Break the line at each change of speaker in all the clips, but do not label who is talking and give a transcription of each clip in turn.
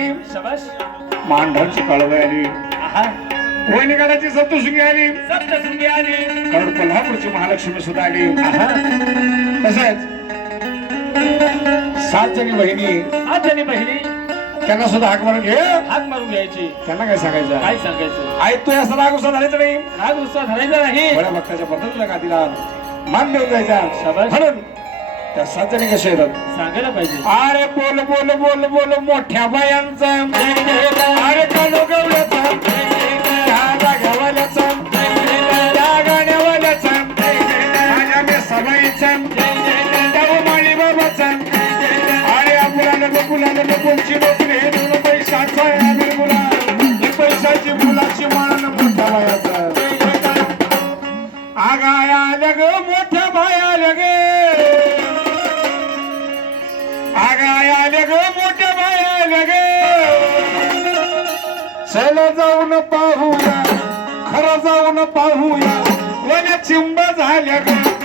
आली मांढरची कळवे आली. वैनगडाची सप्तशृंगी आली.
सप्तशृंगी आली.
कारण कोल्हापूरची महालक्ष्मी सुद्धा आली. तसेच सात जणी बहिणी.
सात जणी बहिणी.
त्यांना सुद्धा हाक मारून घे.
हाक मारून घ्यायची.
त्यांना काय सांगायचं?
काय सांगायचं?
ऐकतोय असं राग उत्साह धरायचा नाही.
राग उत्साह झालायचा नाही.
बऱ्या भक्ताच्या पद्धतीला का तिला मान मिळून जायचा म्हणून त्या साजरीच्या शहरात
सांगायला पाहिजे.
अरे बोल बोल बोल बोल मोठ्या बायांचा. अरे कालो गवळ्याचा आल्या ग मोठ्या बाया आल्या ग जाऊन पाहूया खरा जाऊन पाहूया वन चिंब झाल्या ग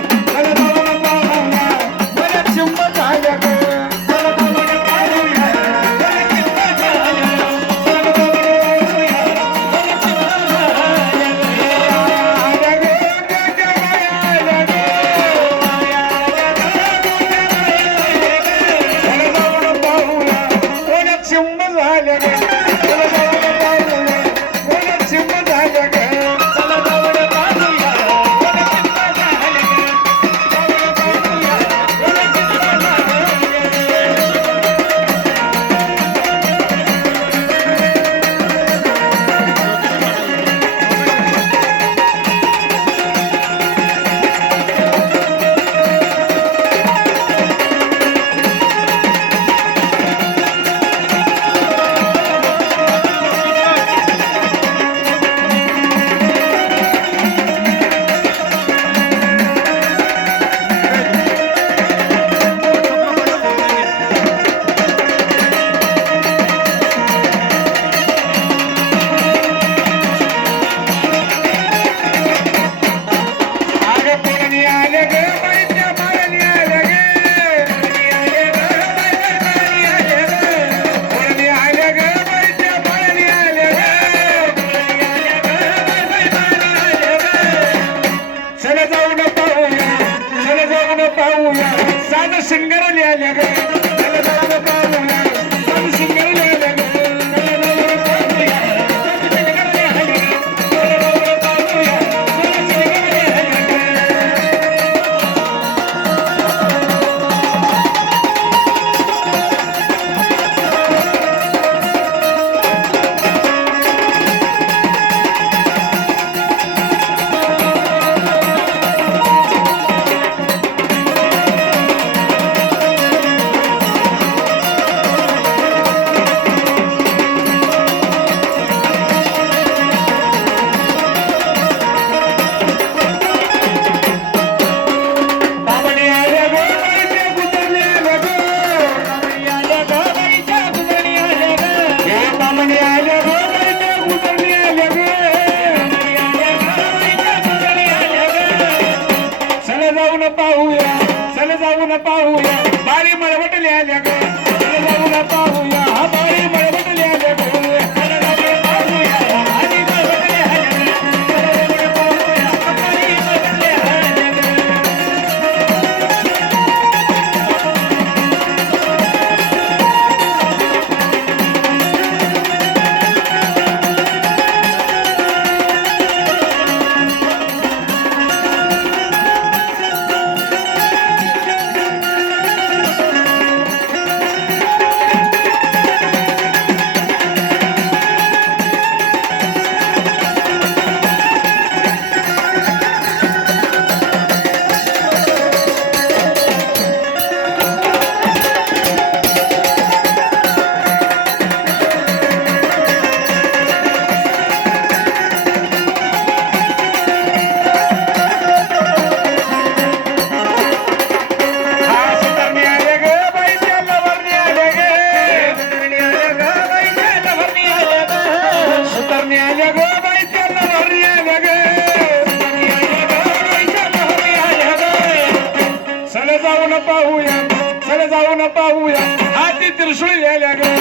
पाहूया बारी मला वाटल्या बारी मला पाहूया बारी मला न पाहूया. चल जाऊ न पाहूया. हाती त्रिशूळ यायला गे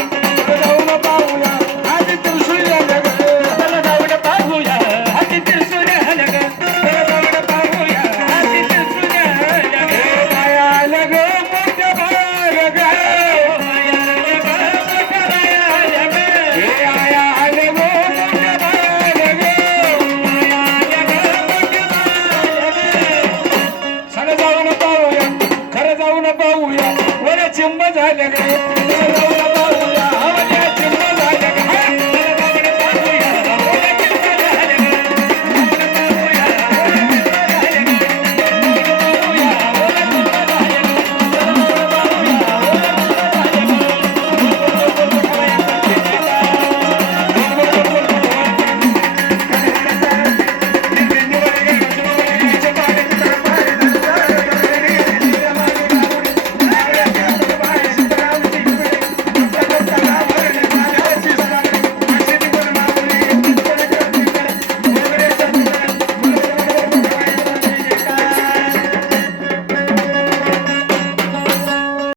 जाऊ न पाहूया. जाऊ न पाहूया वर चिंब झाल्या